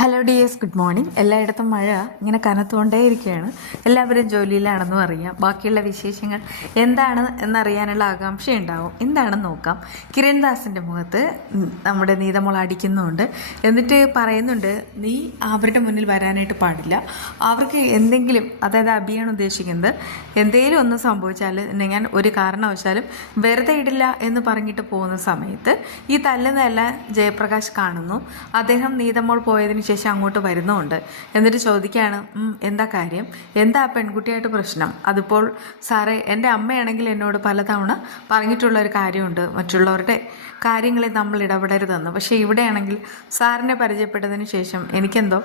Hello dears, good morning. എല്ലായിടത്തും മഴ ഇങ്ങനെ കനത്തുകൊണ്ടേയിരിക്കുകയാണ്. എല്ലാവരും ജോലിയിലാണെന്നും അറിയാം. ബാക്കിയുള്ള വിശേഷങ്ങൾ എന്താണ് എന്നറിയാനുള്ള ആകാംക്ഷയുണ്ടാവും. എന്താണെന്ന് നോക്കാം. കിരൺദാസിൻ്റെ മുഖത്ത് നമ്മുടെ നീതമോൾ അടിക്കുന്നുണ്ട്. എന്നിട്ട് പറയുന്നുണ്ട്, നീ അവരുടെ മുന്നിൽ വരാനായിട്ട് പാടില്ല. അവർക്ക് എന്തെങ്കിലും, അതായത് അബിയാണ് ഉദ്ദേശിക്കുന്നത്, എന്തെങ്കിലും ഒന്ന് സംഭവിച്ചാൽ ഞാൻ ഒരു കാരണവശാലും വെറുതെ ഇടില്ല എന്ന് പറഞ്ഞിട്ട് പോകുന്ന സമയത്ത് ഈ തല്ലുന്നതെല്ലാം ജയപ്രകാശ് കാണുന്നു. അദ്ദേഹം നീതമോൾ പോയതിന് ശേഷം അങ്ങോട്ട് വരുന്നുമുണ്ട്. എന്നിട്ട് ചോദിക്കുകയാണ്, എന്താ കാര്യം, എന്താ പെൺകുട്ടിയായിട്ട് പ്രശ്നം? അതിപ്പോൾ സാറേ, എൻ്റെ അമ്മയാണെങ്കിൽ എന്നോട് പലതവണ പറഞ്ഞിട്ടുള്ള ഒരു കാര്യമുണ്ട്, മറ്റുള്ളവരുടെ കാര്യങ്ങളിൽ നമ്മൾ ഇടപെടരുതെന്ന്. പക്ഷേ ഇവിടെയാണെങ്കിൽ സാറിനെ പരിചയപ്പെട്ടതിന് ശേഷം എനിക്കെന്തോ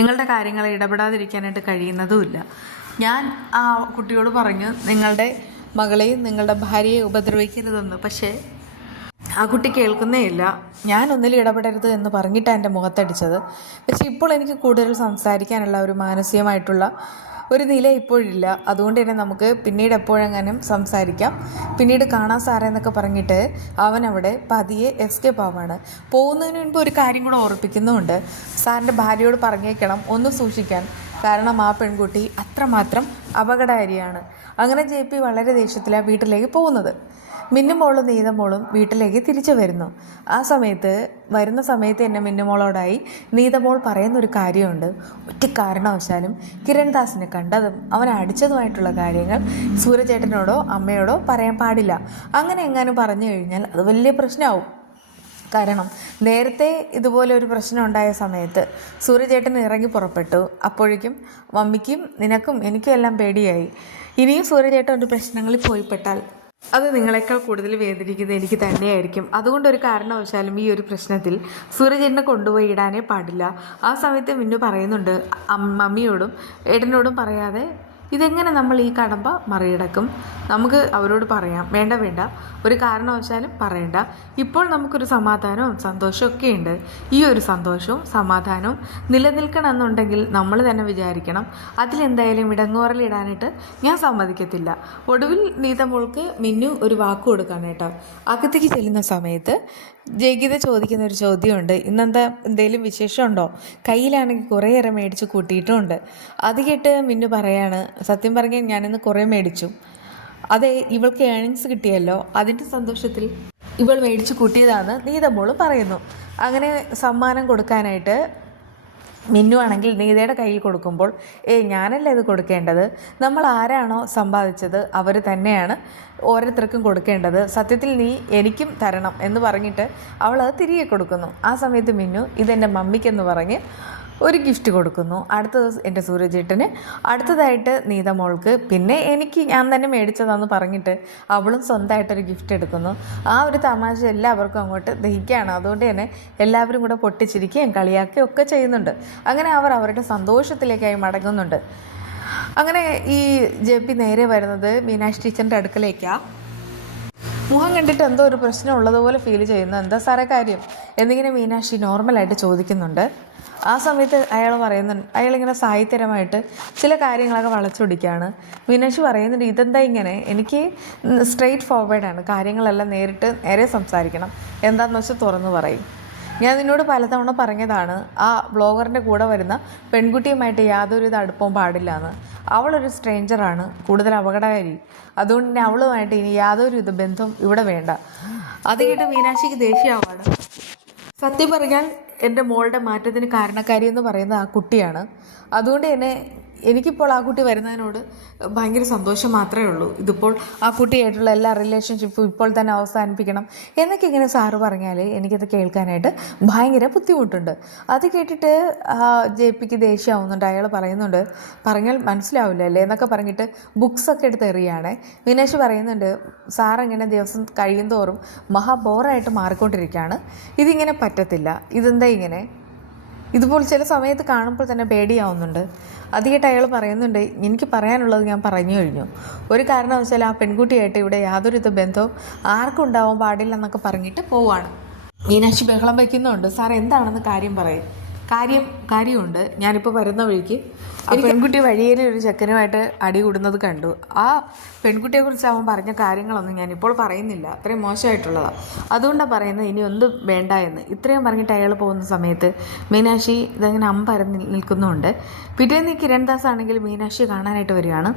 നിങ്ങളുടെ കാര്യങ്ങളിൽ ഇടപെടാതിരിക്കാനായിട്ട് കഴിയുന്നതുമില്ല. ഞാൻ ആ കുട്ടിയോട് പറഞ്ഞു, നിങ്ങളുടെ മകളെയും നിങ്ങളുടെ ഭാര്യയെ ഉപദ്രവിക്കരുതെന്ന്. പക്ഷേ ആ കുട്ടി കേൾക്കുന്നേ ഇല്ല. ഞാനൊന്നിലും ഇടപെടരുത് എന്ന് പറഞ്ഞിട്ടാണ് എൻ്റെ മുഖത്തടിച്ചത്. പക്ഷേ ഇപ്പോൾ എനിക്ക് കൂടുതൽ സംസാരിക്കാനുള്ള ഒരു മാനസികമായിട്ടുള്ള ഒരു നില ഇപ്പോഴില്ല. അതുകൊണ്ട് തന്നെ നമുക്ക് പിന്നീട് എപ്പോഴെങ്ങാനും സംസാരിക്കാം, പിന്നീട് കാണാൻ സാറേ എന്നൊക്കെ പറഞ്ഞിട്ട് അവൻ അവിടെ പതിയെ എസ്കേപ്പ് ആവാണ്. പോകുന്നതിന് മുൻപ് ഒരു കാര്യം കൂടെ ഓർപ്പിക്കുന്നുമുണ്ട്. സാറിൻ്റെ ഭാര്യയോട് പറഞ്ഞേക്കണം ഒന്ന് സൂക്ഷിക്കാൻ, കാരണം ആ പെൺകുട്ടി അത്രമാത്രം അപകടകാരിയാണ്. അങ്ങനെ JP വളരെ ദേഷ്യത്തിലാണ് വീട്ടിലേക്ക് പോകുന്നത്. മിന്നുമോളും നീതമോളും വീട്ടിലേക്ക് തിരിച്ചു വരുന്നു. വരുന്ന സമയത്ത് തന്നെ മിന്നുമോളോടായി നീതമോൾ പറയുന്നൊരു കാര്യമുണ്ട്. ഒറ്റ കാരണവശാലും കിരൺദാസിനെ കണ്ടതും അവനെ അടിച്ചതുമായിട്ടുള്ള കാര്യങ്ങൾ സൂര്യചേട്ടനോടോ അമ്മയോടോ പറയാൻ പാടില്ല. അങ്ങനെ എങ്ങാനും പറഞ്ഞു കഴിഞ്ഞാൽ അത് വലിയ പ്രശ്നമാവും. കാരണം നേരത്തെ ഇതുപോലെ ഒരു പ്രശ്നം ഉണ്ടായ സമയത്ത് സൂര്യചേട്ടൻ ഇറങ്ങി പുറപ്പെട്ടു. അപ്പോഴേക്കും മമ്മിക്കും നിനക്കും എനിക്കും എല്ലാം പേടിയായി. ഇനിയും സൂര്യചേട്ടൻ ഒരു പ്രശ്നങ്ങളിൽ പോയിപ്പെട്ടാൽ അത് നിങ്ങളെക്കാൾ കൂടുതൽ വേദനിക്കുന്നത് എനിക്ക് തന്നെയായിരിക്കും. അതുകൊണ്ടൊരു കാരണവശാലും ഈ ഒരു പ്രശ്നത്തിൽ സൂര്യചേട്ടനെ കൊണ്ടുപോയി ഇടാനേ പാടില്ല. ആ സമയത്ത് മിന്നു പറയുന്നുണ്ട്, മമ്മിയോടും ഏട്ടനോടും പറയാതെ ഇതെങ്ങനെ നമ്മൾ ഈ കടമ്പ മറികടക്കും? നമുക്ക് അവരോട് പറയാം, വേണ്ട ഒരു കാരണവശാലും പറയണ്ട. ഇപ്പോൾ നമുക്കൊരു സമാധാനവും സന്തോഷവും ഒക്കെ ഉണ്ട്. ഈ ഒരു സന്തോഷവും സമാധാനവും നിലനിൽക്കണമെന്നുണ്ടെങ്കിൽ നമ്മൾ തന്നെ വിചാരിക്കണം. അതിലെന്തായാലും ഇടങ്ങോറലിടാനായിട്ട് ഞാൻ സമ്മതിക്കത്തില്ല. ഒടുവിൽ നീതമോൾക്ക് മിന്നു ഒരു വാക്ക് കൊടുക്കാനായിട്ടോ അകത്തേക്ക് ചെല്ലുന്ന സമയത്ത് ജഗീത ചോദിക്കുന്ന ഒരു ചോദ്യമുണ്ട്, ഇന്നെന്താ എന്തെങ്കിലും വിശേഷമുണ്ടോ? കയ്യിലാണെങ്കിൽ കുറേയേറെ മേടിച്ച് കൂട്ടിയിട്ടുമുണ്ട്. അത് കേട്ട് മിന്നു പറയാണ്, സത്യം പറഞ്ഞാൽ ഞാനിന്ന് കുറേ മേടിച്ചു. അതെ, ഇവൾക്ക് ഏണിങ്സ് കിട്ടിയല്ലോ, അതിൻ്റെ സന്തോഷത്തിൽ ഇവൾ മേടിച്ച് കൂട്ടിയതാണെന്ന് നീതമോള് പറയുന്നു. അങ്ങനെ സമ്മാനം കൊടുക്കാനായിട്ട് മിന്നു ആണെങ്കിൽ നീതയുടെ കയ്യിൽ കൊടുക്കുമ്പോൾ, ഞാനല്ല ഇത് കൊടുക്കേണ്ടത്, നമ്മൾ ആരാണോ സമ്പാദിച്ചത് അവർ തന്നെയാണ് ഓരോരുത്തർക്കും കൊടുക്കേണ്ടത്, സത്യത്തിൽ നീ എനിക്കും തരണം എന്ന് പറഞ്ഞിട്ട് അവൾ അത് തിരികെ കൊടുക്കുന്നു. ആ സമയത്ത് മിന്നു ഇതെൻ്റെ മമ്മിക്കെന്ന് പറഞ്ഞ് ഒരു ഗിഫ്റ്റ് കൊടുക്കുന്നു. അടുത്തത് എൻ്റെ സൂര്യചേട്ടന്, അടുത്തതായിട്ട് നീതമോൾക്ക്, പിന്നെ ഞാൻ തന്നെ മേടിച്ചതാണെന്ന് പറഞ്ഞിട്ട് അവളും സ്വന്തമായിട്ടൊരു ഗിഫ്റ്റ് എടുക്കുന്നു. ആ ഒരു തമാശ എല്ലാവർക്കും അങ്ങോട്ട് ദഹിക്കുകയാണ്. അതുകൊണ്ട് തന്നെ എല്ലാവരും കൂടെ പൊട്ടിച്ചിരിക്കുകയും കളിയാക്കുകയും ഒക്കെ ചെയ്യുന്നുണ്ട്. അങ്ങനെ അവർ അവരുടെ സന്തോഷത്തിലേക്കായി മടങ്ങുന്നുണ്ട്. അങ്ങനെ ഈ JP നേരെ വരുന്നത് മീനാക്ഷി ടീച്ചറിൻ്റെ അടുക്കലേക്കാണ്. മുഖം കണ്ടിട്ട് എന്തോ ഒരു പ്രശ്നം ഉള്ളതുപോലെ ഫീൽ ചെയ്യുന്നു. എന്താ സാറേ കാര്യം എന്നിങ്ങനെ മീനാക്ഷി നോർമലായിട്ട് ചോദിക്കുന്നുണ്ട്. ആ സമയത്ത് അയാളിങ്ങനെ സാഹിത്യപരമായിട്ട് ചില കാര്യങ്ങളൊക്കെ വളച്ചൊടിക്കുകയാണ്. മീനാക്ഷി പറയുന്നുണ്ട്, ഇതെന്താ ഇങ്ങനെ, എനിക്ക് സ്ട്രെയിറ്റ് ഫോർവേഡാണ്, കാര്യങ്ങളെല്ലാം നേരെ സംസാരിക്കണം, എന്താണെന്ന് വെച്ചാൽ തുറന്നു പറയും. ഞാൻ നിന്നോട് പലതവണ പറഞ്ഞതാണ്, ആ ബ്ലോഗറിൻ്റെ കൂടെ വരുന്ന പെൺകുട്ടിയുമായിട്ട് യാതൊരു അടുപ്പവും പാടില്ല എന്ന്. അവളൊരു സ്ട്രേഞ്ചറാണ്, കൂടുതൽ അപകടകാരി. അതുകൊണ്ട് തന്നെ അവളുമായിട്ട് ഇനി യാതൊരു ബന്ധവും ഇവിടെ വേണ്ട. അത് കേട്ട് മീനാക്ഷിക്ക് ദേഷ്യമാവാണ്. സത്യം പറഞ്ഞാൽ എൻ്റെ മോളുടെ മാറ്റത്തിന് കാരണക്കാരി എന്ന് പറയുന്നത് ആ കുട്ടിയാണ്. അതുകൊണ്ട് തന്നെ എനിക്കിപ്പോൾ ആ കുട്ടി വരുന്നതിനോട് ഭയങ്കര സന്തോഷം മാത്രമേ ഉള്ളൂ. ഇതിപ്പോൾ ആ കുട്ടിയായിട്ടുള്ള എല്ലാ റിലേഷൻഷിപ്പും ഇപ്പോൾ തന്നെ അവസാനിപ്പിക്കണം എന്നൊക്കെ ഇങ്ങനെ സാറ് പറഞ്ഞാൽ എനിക്കത് കേൾക്കാനായിട്ട് ഭയങ്കര ബുദ്ധിമുട്ടുണ്ട്. അത് കേട്ടിട്ട് JPക്ക് ദേഷ്യമാവുന്നുണ്ട്. അയാൾ പറയുന്നുണ്ട്, പറഞ്ഞാൽ മനസ്സിലാവില്ല അല്ലേ എന്നൊക്കെ പറഞ്ഞിട്ട് ബുക്സൊക്കെ എടുത്ത് എറിയുകയാണ്. മീനാക്ഷി പറയുന്നുണ്ട്, സാറിങ്ങനെ ദിവസം കഴിയും തോറും ബോറായിട്ട് മാറിക്കൊണ്ടിരിക്കുകയാണ്, ഇതിങ്ങനെ പറ്റത്തില്ല, ഇതെന്താ ഇങ്ങനെ, ഇതുപോലെ ചില സമയത്ത് കാണുമ്പോൾ തന്നെ പേടിയാവുന്നുണ്ട്. അധികമായിട്ട് അയാൾ പറയുന്നുണ്ട്, എനിക്ക് പറയാനുള്ളത് ഞാൻ പറഞ്ഞു കഴിഞ്ഞു, ഒരു കാരണവശാലും ആ പെൺകുട്ടിയായിട്ട് ഇവിടെ യാതൊരു ബന്ധവും ആർക്കും ഉണ്ടാവാൻ പാടില്ല എന്നൊക്കെ പറഞ്ഞിട്ട് പോവാണ്. മീനാക്ഷി ബഹളം വയ്ക്കുന്നുണ്ട്. സാർ എന്താണെന്ന് കാര്യം പറയും, കാര്യമുണ്ട്. ഞാനിപ്പോൾ വരുന്ന വഴിക്ക് ആ പെൺകുട്ടി വഴിയിൽ ഒരു ചെക്കനുമായിട്ട് അടി കൂടുന്നത് കണ്ടു. ആ പെൺകുട്ടിയെക്കുറിച്ച് അവൻ പറഞ്ഞ കാര്യങ്ങളൊന്നും ഞാനിപ്പോൾ പറയുന്നില്ല, അത്രയും മോശമായിട്ടുള്ളതാണ്. അതുകൊണ്ടാണ് പറയുന്നത് ഇനി ഒന്നും വേണ്ട എന്ന്. ഇത്രയും പറഞ്ഞിട്ട് അയാൾ പോകുന്ന സമയത്ത് മീനാക്ഷി ഇതങ്ങനെ അമ്പരന്ന് നിൽക്കുന്നുണ്ട്. പിറ്റേന്ന് കിരൺദാസ് ആണെങ്കിൽ മീനാക്ഷി കാണാനായിട്ട് വരികയാണ്.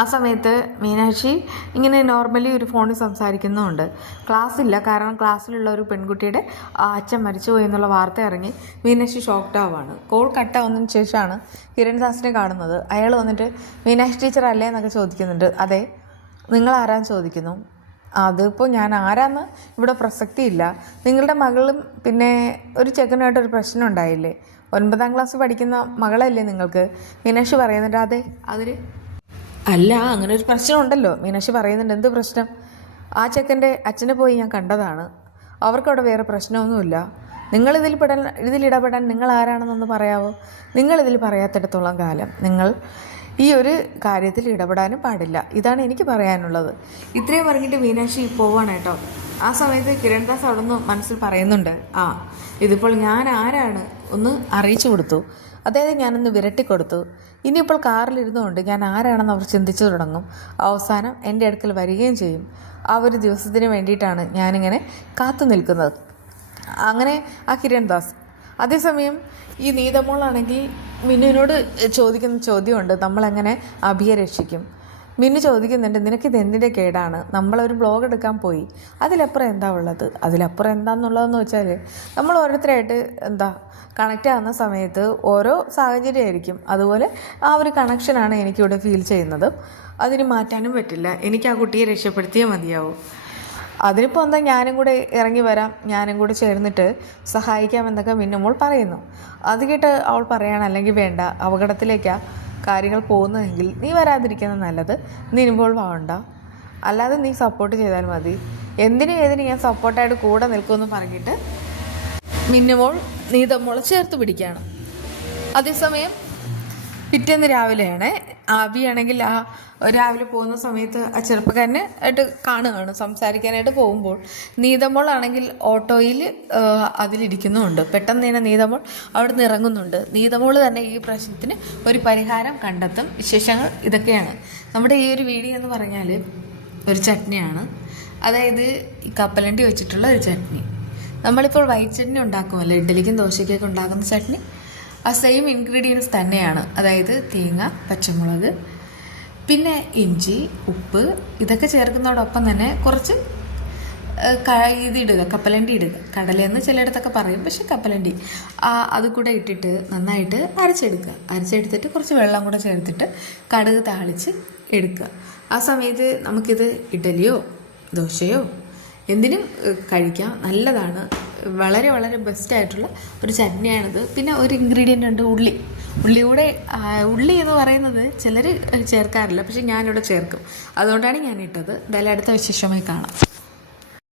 ആ സമയത്ത് മീനാക്ഷി ഇങ്ങനെ നോർമലി ഒരു ഫോണിൽ സംസാരിക്കുന്നുമുണ്ട്. ക്ലാസ്സില്ല, കാരണം ക്ലാസ്സിലുള്ള ഒരു പെൺകുട്ടിയുടെ അച്ഛൻ മരിച്ചുപോയി എന്നുള്ള വാർത്ത ഇറങ്ങി മീനാക്ഷി ഷോക്ക്ഡ് ആവുകയാണ്. കോൾ കട്ടാവുന്നതിന് ശേഷമാണ് കിരൺദാസിനെ കാണുന്നത്. അയാൾ വന്നിട്ട് മീനാക്ഷി ടീച്ചർ അല്ലേ എന്നൊക്കെ ചോദിക്കുന്നുണ്ട്. അതെ, നിങ്ങൾ ആരാന്ന് ചോദിക്കുന്നു. അതിപ്പോൾ ഞാൻ ആരാന്ന് ഇവിടെ പ്രസക്തിയില്ല. നിങ്ങളുടെ മകളും പിന്നെ ഒരു ചെക്കനുമായിട്ടൊരു പ്രശ്നം ഉണ്ടായില്ലേ, 9ാം ക്ലാസ് പഠിക്കുന്ന മകളല്ലേ നിങ്ങൾക്ക്? മീനാക്ഷി പറയുന്നുണ്ട്. അതെ, അതിൽ അല്ല, അങ്ങനെ ഒരു പ്രശ്നം ഉണ്ടല്ലോ. മീനാക്ഷി പറയുന്നുണ്ട്. എന്ത് പ്രശ്നം? ആ ചെക്കൻ്റെ അച്ഛനെ പോയി ഞാൻ കണ്ടതാണ്. അവർക്കവിടെ വേറെ പ്രശ്നമൊന്നുമില്ല. ഇതിലിടപെടാൻ നിങ്ങൾ ആരാണെന്നൊന്ന് പറയാവോ? നിങ്ങളിതിൽ പറയാത്തിടത്തോളം കാലം നിങ്ങൾ ഈ ഒരു കാര്യത്തിൽ ഇടപെടാനും പാടില്ല. ഇതാണ് എനിക്ക് പറയാനുള്ളത്. ഇത്രയും പറഞ്ഞിട്ട് മീനാക്ഷി പോവാണ് കേട്ടോ. ആ സമയത്ത് കിരൺദാസ് അവിടെ നിന്ന് മനസ്സിൽ പറയുന്നുണ്ട്, ഇതിപ്പോൾ ഞാൻ ആരാണ് ഒന്ന് അറിയിച്ചു കൊടുത്തു, അതായത് ഞാനൊന്ന് വിരട്ടിക്കൊടുത്തു. ഇനിയിപ്പോൾ കാറിലിരുന്നുകൊണ്ട് ഞാൻ ആരാണെന്ന് അവർ ചിന്തിച്ചു തുടങ്ങും. അവസാനം എൻ്റെ അടുക്കൽ വരികയും ചെയ്യും. ആ ഒരു ദിവസത്തിന് വേണ്ടിയിട്ടാണ് ഞാനിങ്ങനെ കാത്തു നിൽക്കുന്നത്. അങ്ങനെ ആ കിരൺദാസ്. അതേസമയം ഈ നീതമോളാണെങ്കിൽ മിന്നുവിനോട് ചോദിക്കുന്ന ചോദ്യമുണ്ട്, നമ്മളെങ്ങനെ അഭിയെ രക്ഷിക്കും? മിന്നു ചോദിക്കുന്നുണ്ട്, നിനക്കിത് എന്തിൻ്റെ കേടാണ്? നമ്മളൊരു ബ്ലോഗ് എടുക്കാൻ പോയി, അതിലപ്പുറം എന്താ ഉള്ളത്? അതിലപ്പുറം എന്താണെന്നുള്ളതെന്ന് വെച്ചാൽ നമ്മൾ ഓരോരുത്തരായിട്ട് കണക്റ്റ് ആകുന്ന സമയത്ത് ഓരോ സാഹചര്യമായിരിക്കും. അതുപോലെ ആ ഒരു കണക്ഷനാണ് എനിക്കിവിടെ ഫീൽ ചെയ്യുന്നത്. അതിന് മാറ്റാനും പറ്റില്ല. എനിക്ക് ആ കുട്ടിയെ രക്ഷപ്പെടുത്തിയേ മതിയാവും. അതിനിപ്പോൾ ഞാനും കൂടെ ഇറങ്ങി വരാം, ഞാനും കൂടെ ചേർന്നിട്ട് സഹായിക്കാമെന്നൊക്കെ മിന്നുമോൾ പറയുന്നു. അത് കേട്ട് അവൾ പറയാണ്, അല്ലെങ്കിൽ വേണ്ട, അപകടത്തിലേക്കാണ് കാര്യങ്ങൾ പോകുന്നതെങ്കിൽ നീ വരാതിരിക്കുന്നത് നല്ലത്, നീ ഇൻവോൾവ് ആവണ്ട, അല്ലാതെ നീ സപ്പോർട്ട് ചെയ്താൽ മതി. ഏതിനും ഞാൻ സപ്പോർട്ടായിട്ട് കൂടെ നിൽക്കുമെന്ന് പറഞ്ഞിട്ട് മിന്നുമോൾ നീതമോളെ ചേർത്ത് പിടിക്കുകയാണ്. അതേസമയം പിറ്റേന്ന് രാവിലെയാണ് അബിയാണെങ്കിൽ രാവിലെ പോകുന്ന സമയത്ത് ആ ചെറുപ്പക്കാരനെ ആയിട്ട് കാണുകയാണ്. സംസാരിക്കാനായിട്ട് പോകുമ്പോൾ നീതമോളാണെങ്കിൽ ഓട്ടോയിൽ അതിലിരിക്കുന്നുമുണ്ട്. പെട്ടെന്ന് തന്നെ നീതമോൾ അവിടെ നിന്ന് ഇറങ്ങുന്നുണ്ട്. നീതമോൾ തന്നെ ഈ പ്രശ്നത്തിന് ഒരു പരിഹാരം കണ്ടെത്തും. വിശേഷങ്ങൾ ഇതൊക്കെയാണ്. നമ്മുടെ ഈ ഒരു വീഡിയോ എന്ന് പറഞ്ഞാൽ ഒരു ചട്നിയാണ്, അതായത് ഈ കപ്പലണ്ടി വെച്ചിട്ടുള്ള ഒരു ചട്നി. നമ്മളിപ്പോൾ വൈറ്റ് ചട്നി ഉണ്ടാക്കുമല്ലോ, ഇഡ്ഡലിക്കും ദോശയ്ക്കൊക്കെ ഉണ്ടാക്കുന്ന ചട്നി, ആ സെയിം ഇൻഗ്രീഡിയൻസ് തന്നെയാണ്. അതായത് തേങ്ങ, പച്ചമുളക്, പിന്നെ ഇഞ്ചി, ഉപ്പ്, ഇതൊക്കെ ചേർക്കുന്നതോടൊപ്പം തന്നെ കുറച്ച് ഇതിടുക, കപ്പലണ്ടി ഇടുക. കടലയെന്ന് ചിലയിടത്തൊക്കെ പറയും, പക്ഷെ കപ്പലണ്ടി അത് കൂടെ ഇട്ടിട്ട് നന്നായിട്ട് അരച്ചെടുത്തിട്ട് കുറച്ച് വെള്ളം കൂടെ ചേർത്തിട്ട് കടുക് താളിച്ച് എടുക്കുക. ആ സമയത്ത് നമുക്കിത് ഇഡ്ഡലിയോ ദോശയോ എന്തിനും കഴിക്കാം, നല്ലതാണ്. വളരെ വളരെ ബെസ്റ്റായിട്ടുള്ള ഒരു ചട്നിയാണിത്. പിന്നെ ഒരു ഇൻഗ്രീഡിയൻ്റ് ഉണ്ട്, ഉള്ളി എന്ന് പറയുന്നത് ചിലർ ചേർക്കാറില്ല, പക്ഷെ ഞാനിവിടെ ചേർക്കും. അതുകൊണ്ടാണ് ഞാൻ ഇട്ടത്. എന്തായാലും അടുത്ത വിശേഷമായി കാണാം.